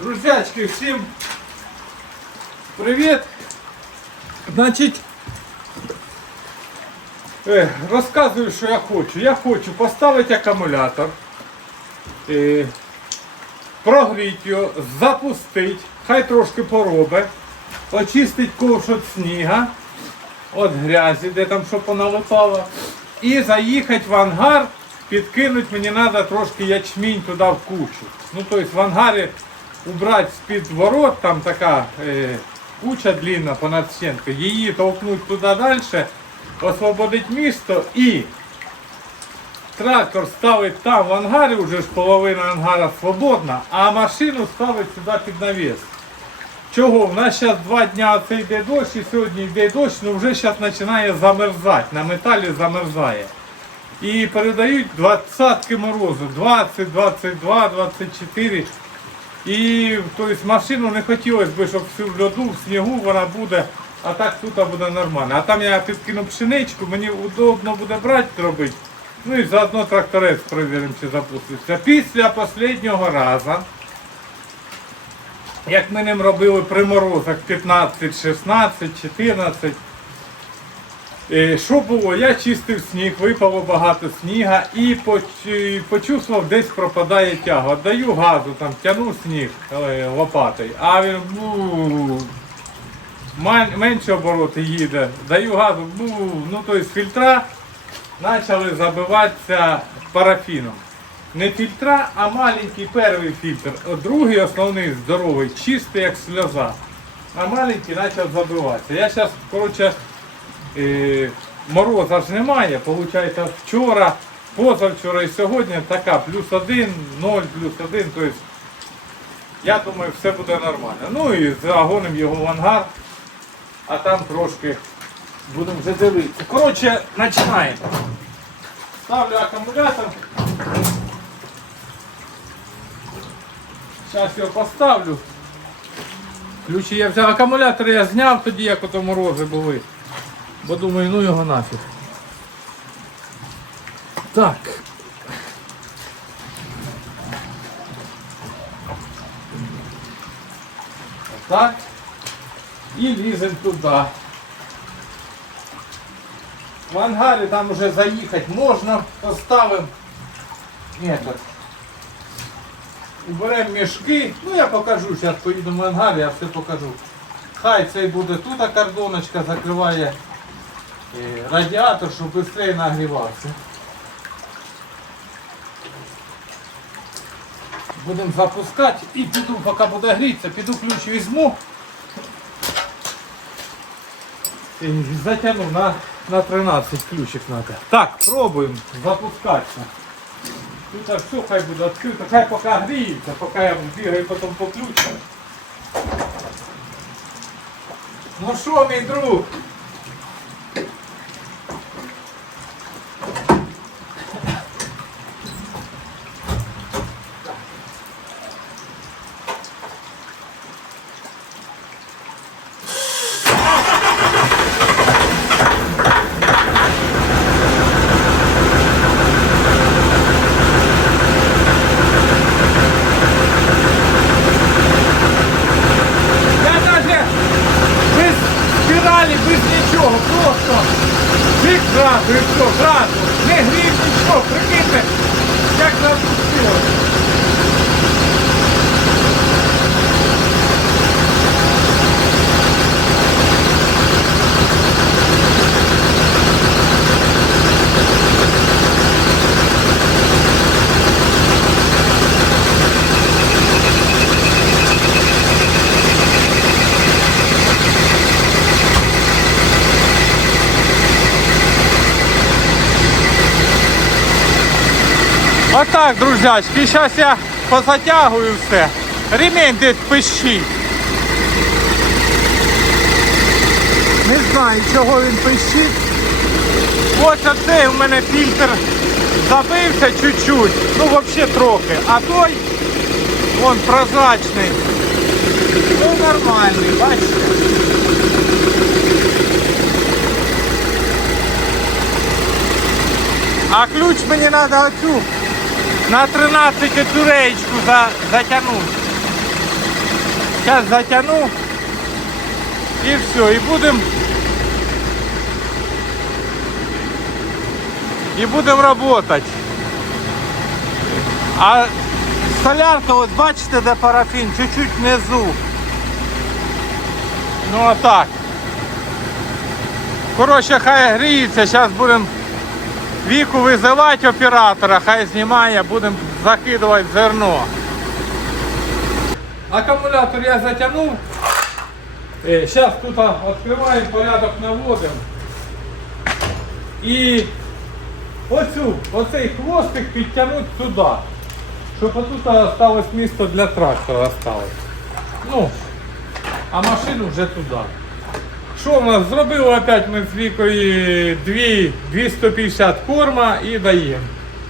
Друзячки, всім привіт! Значить, е, розказую, що я хочу. Я хочу поставити акумулятор, е, прогріти його, запустити, хай трошки поробить, очистить ковш від сніга, від грязі, де там що поналипало, і заїхати в ангар, підкинути мені треба трошки ячмінь туди в кучу. Ну, тобто в ангарі убрати з-під ворот, там така е, куча длинна понад стінкою, її толкнуть туди далі, освободить місто і трактор ставить там в ангарі, вже ж половина ангара свободна, а машину ставить сюди під навіс. Чого? В нас зараз два дня це йде дощ, і сьогодні йде дощ, ну вже зараз починає замерзати, на металі замерзає. І передають двадцятки морозу, 20, 22, 24. І тобто, машину не хотілося б, щоб всю в льоду, в снігу вона буде, а так тут буде нормально. А там я підкину пшеничку, мені удобно буде брати робити. Ну і заодно тракторець перевіримо, чи запуститься. Після останнього разу, як ми ним робили при морозах 15, 16, 14. Е, Що було? Я чистив сніг, випало багато сніга і поч- і почувствував, десь пропадає тяга. Даю газу, там тяну сніг е, лопатою, а він бу, менше обороти їде. Даю газу, бу, ну тобто фільтра почали забиватися парафіном. Не фільтра, а маленький перший фільтр. Другий основний здоровий, чистий як сльоза. А маленький почав забиватися. Я зараз, коротше, мороза ж немає. Получається, вчора, позавчора і сьогодні така плюс один, ноль, плюс один. Тобто, я думаю, все буде нормально. Ну і загонимо його в ангар, а там трошки будемо вже дивитися. Коротше, починаємо. Ставлю акумулятор. Зараз його поставлю. Ключі я взяв. Акумулятор я зняв тоді, як ото морози були. Бо думаю, ну його нафіг. Так. Так. І ліземо туди. В ангарі там вже заїхати можна, поставимо. Этот. Уберемо мішки. Ну я покажу, зараз поїду в ангар, я все покажу. Хай цей буде тут, а кордоночка закриває радіатор, щоб швидше нагрівався. Будемо запускати і піду, поки буде грітися, піду ключ візьму. І затягну на, на 13 ключик треба. Так, пробуємо запускатися. Тут все хай буде відкрито, хай поки гріється, поки я бігаю потім по ключам. Ну що, мій друг? Я навіть без спіралі, без нічого, просто чик зразу і все, зразу. Не грів нічого, прикиньте, як запустило. Отак, друзячки, зараз я позатягую все. Ремень десь пищить. Не знаю, чого він пищить. Ось оцей у мене фільтр забився чуть-чуть, ну взагалі трохи. А той, вон прозрачний. Ну нормальний, бачите. А ключ мені треба оцю на 13 тюреечку за, затягнути. Зараз затягну і все, і будемо і будемо працювати. А солярка, от бачите, де парафін, чуть-чуть внизу. Ну а так. Коротше, хай гріється, зараз будемо віку визивати оператора, хай знімає, будемо закидувати зерно. Акумулятор я затягнув. Зараз тут відкриваємо, порядок наводимо. І оцю, оцей хвостик підтягнути сюди. Щоб тут осталось місце для трактора осталось. Ну, а машину вже туди. Що в нас зробили опять ми з вікою 250 корма і даємо.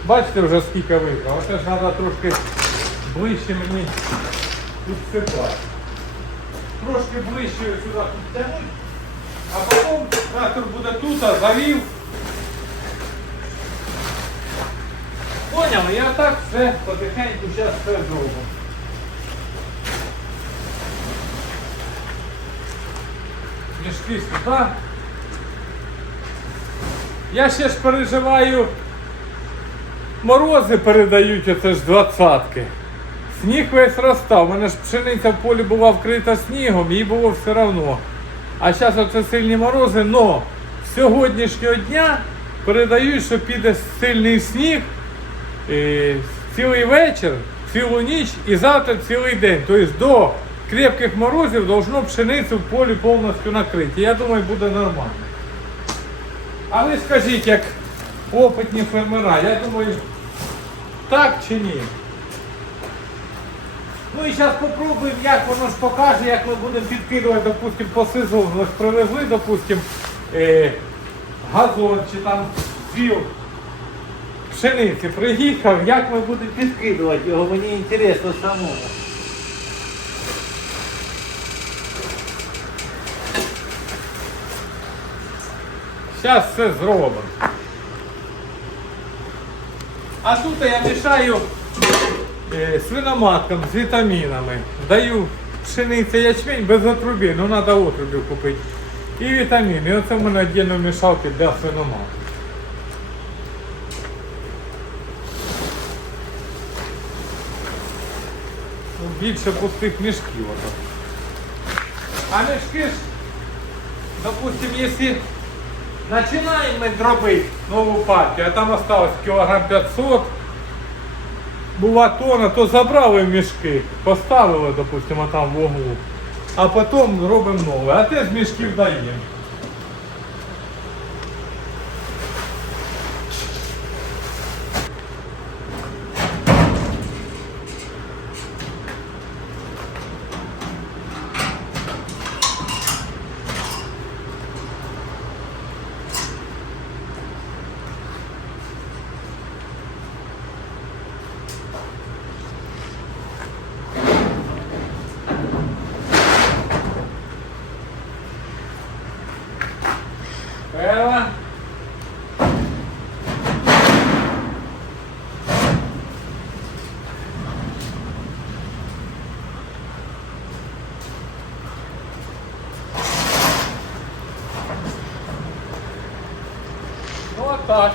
Бачите вже скільки виграв. Оце ж треба трошки ближче мені підсипати. Трошки ближче сюди підтягнути, а потім трактор буде тут, а завів. Поняли? Я так все потихеньку зараз все зробимо. Мішки сюди. Я ще ж переживаю. Морози передають, оце ж двадцятки. Сніг весь розстав. У мене ж пшениця в полі була вкрита снігом, їй було все одно. А зараз оце сильні морози, но з сьогоднішнього дня передають, що піде сильний сніг е, цілий вечір, цілу ніч і завтра цілий день. Тобто до крепких морозів должно пшеницю в полі повністю накрити. Я думаю, буде нормально. А ви скажіть, як опитні фермера, я думаю, так чи ні? Ну і зараз спробуємо, як воно ж покаже, як ми будемо підкидувати, допустимо, по сезону. Ось привезли, допустимо, е, газон чи там зіл пшениці приїхав, як ми будемо підкидувати його, мені інтересно самому. Зараз все зробимо. А тут я мішаю е, свиноматкам з вітамінами. Даю пшениця ячмень без отрубі, ну треба отрубів купити. І вітаміни. І оце в мене віддільно мішалки для свиноматок. Ну, більше пустих мішків. А мішки ж, допустим, якщо починаємо ми дробити нову партію, а там осталось кілограм 500, була тона, то забрали мішки, поставили, допустимо, там в углу, а потім робимо нове. А те з мішків даємо. Вот так.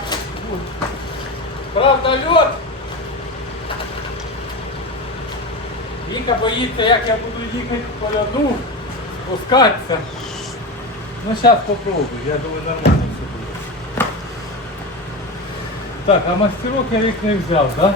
Правда, лед. Віка боїться, як я буду їхати по льоду, спускатися. Ну сейчас попробую, я думаю нормально все буде. Так, а мастерок я їх не взяв, да?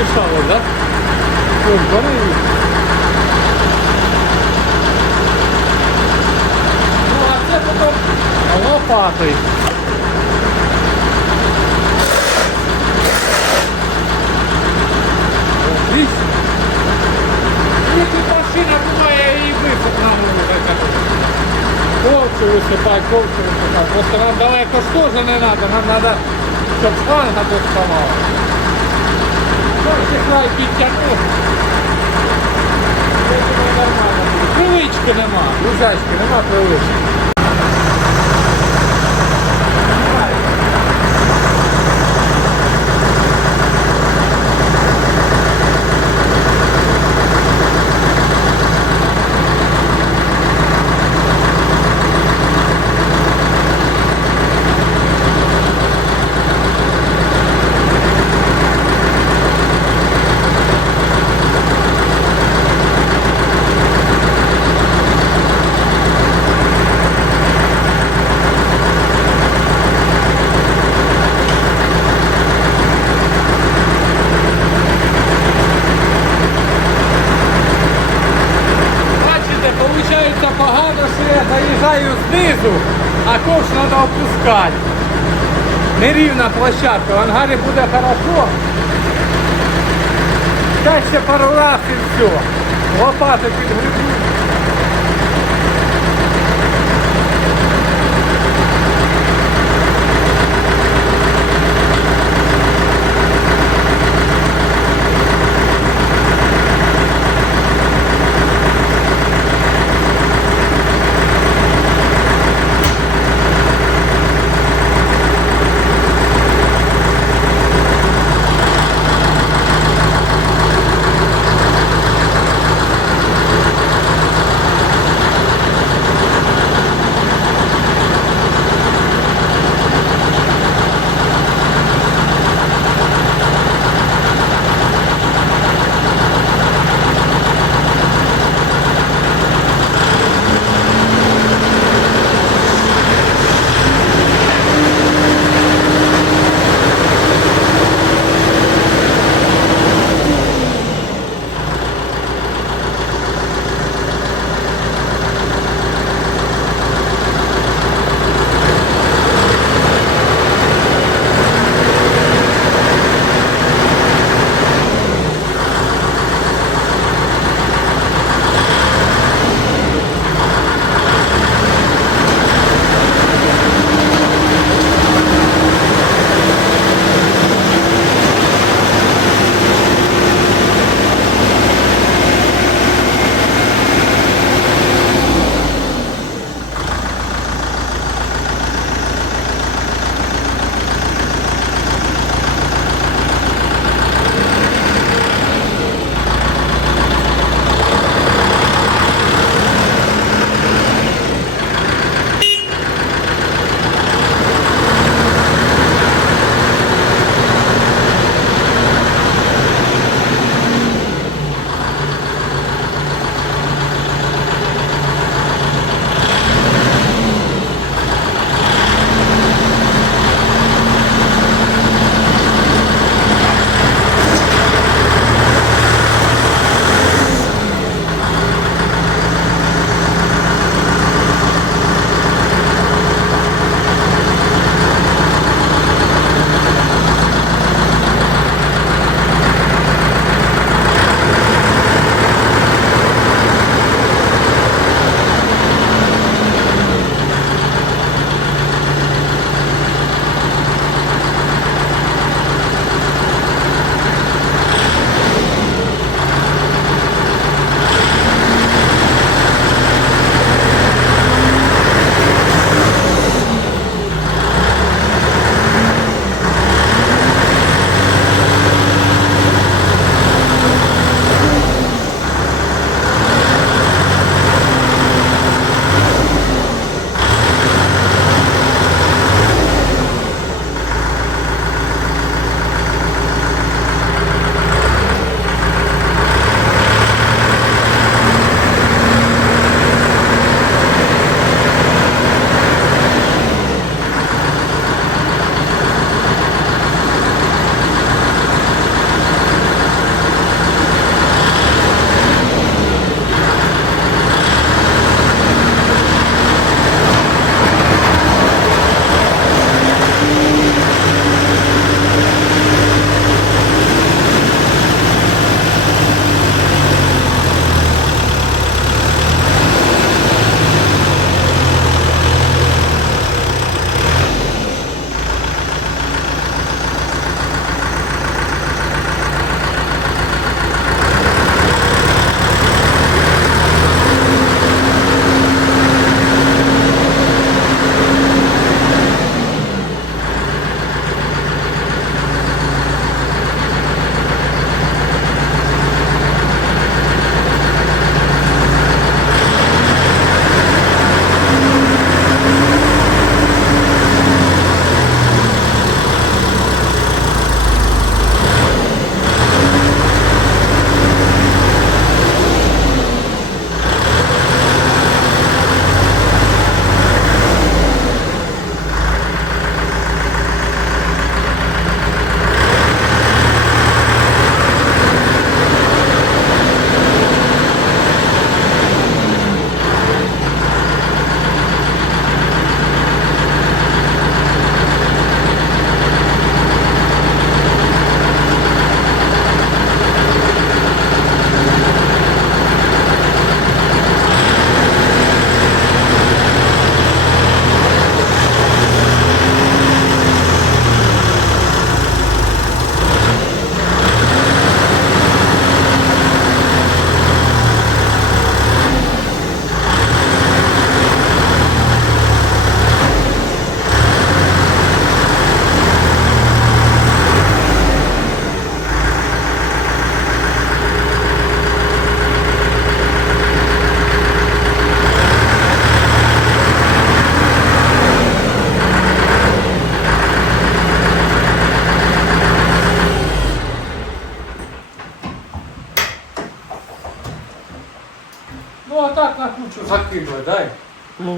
Розмішало, да? Ось, бери. Ну, а це потім лопатою. Отлично. Якщо машина буває, я її висипну вже. Ковчу висипати, ковчу висипати. Просто нам далеко ж теж не треба, нам треба, щоб шланга доставала. Ще край підтягнув. Привички нема, лужачки, нема привички. Бачите, виходить погано, що я заїжджаю знизу, а ковш треба. Нерівна площадка, в ангарі буде хорошо. Дай ще пару раз і все. Лопати підгрібу.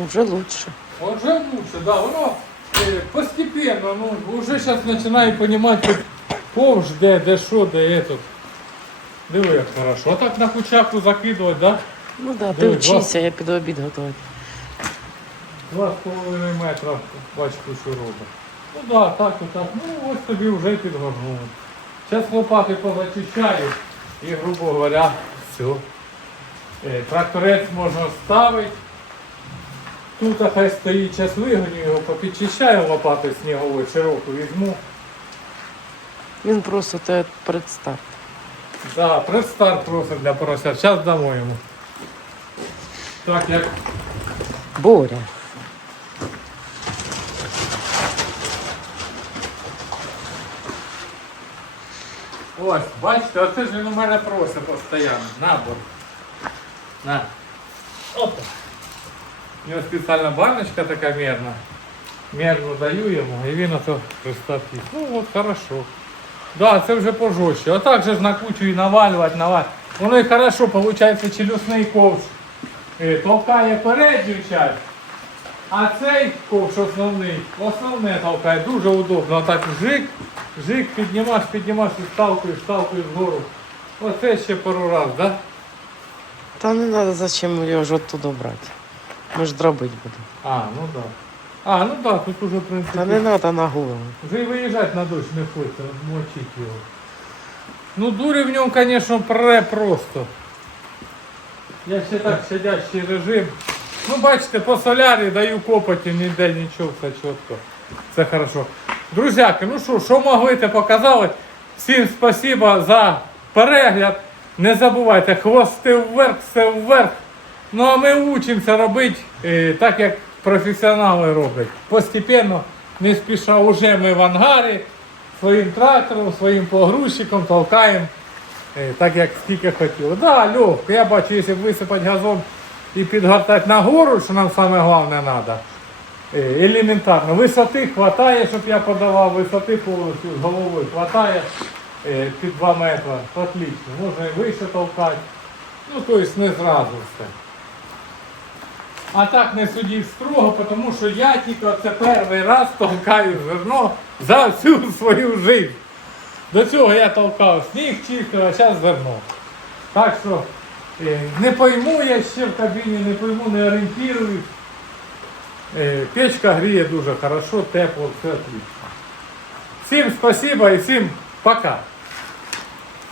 Ну, вже лучше. Уже лучше, да, воно е, постепенно, ну, вже зараз починаю розуміти, тут ковш де, де що, де этот. Диви, як хорошо. А так на кучаку закидувати, да? Ну да, ти Диви, вчися, я піду обід готувати. Два з половиною метра бачку, що робить. Ну да, так так. Ну ось тобі вже підгорнули. Зараз лопати позачищаю і, грубо говоря, все. Е, Тракторець можна ставити. Тут хай стоїть, зараз вигоню його, попідчищаю лопату сніговою, широку візьму. Він просто те представ. Да, предстарт просто для поросят. Зараз дамо йому. Так, як Боря. Ось, бачите, оце ж він у мене просить постійно. Набор. На. Опа. У нього спеціальна баночка така мерна. Мерну даю йому, і він ото пристатить. Ну от хорошо. Да, це вже пожорстче. Отак же ж на кучу і навалювати, навалювати. Воно і хорошо, виходить, челюсний ковш е, толкає передню часть, а цей ковш основний, основне толкає, дуже удобно. Отак жик, жик, піднімаш, піднімаш і сталкуєш, сталкуєш вгору. Оце ще пару раз, так? Да? Та не треба зачем його ж оттуда брати. Ми ж дробити будемо. А, ну так. Да. А, ну так, да, тут уже в принципі. Та не треба на голову. Вже й виїжджати на дощ не хочеться, мочить його. Ну дури в ньому, звісно, пре просто. Я ще так сидячий режим. Ну бачите, по солярі даю копоті, ніде нічого, все чітко. Все хорошо. Друзяки, ну що, що могли, те показали. Всім спасибо за перегляд. Не забувайте, хвости вверх, все вверх. Ну а ми учимося робити е, так, як професіонали роблять. Постепенно, не спіша, вже ми в ангарі своїм трактором, своїм погрузчиком толкаємо е, так, як скільки хотіли. Да, легко. Я бачу, якщо висипати газон і підгортати на гору, що нам саме головне треба. Елементарно. Висоти хватає, щоб я подавав, висоти повністю з головою хватає е, під 2 метри. Отлично. Можна і вище толкати. Ну, тобто не зразу все. А так не судіть строго, тому що я тільки це перший раз толкаю зерно за всю свою життя. До цього я толкав сніг чистив, а зараз зерно. Так що е, не пойму я ще в кабіні, не пойму, не орієнтуюсь. Е, Печка гріє дуже хорошо, тепло, все отлично. Всім спасибо і всім пока.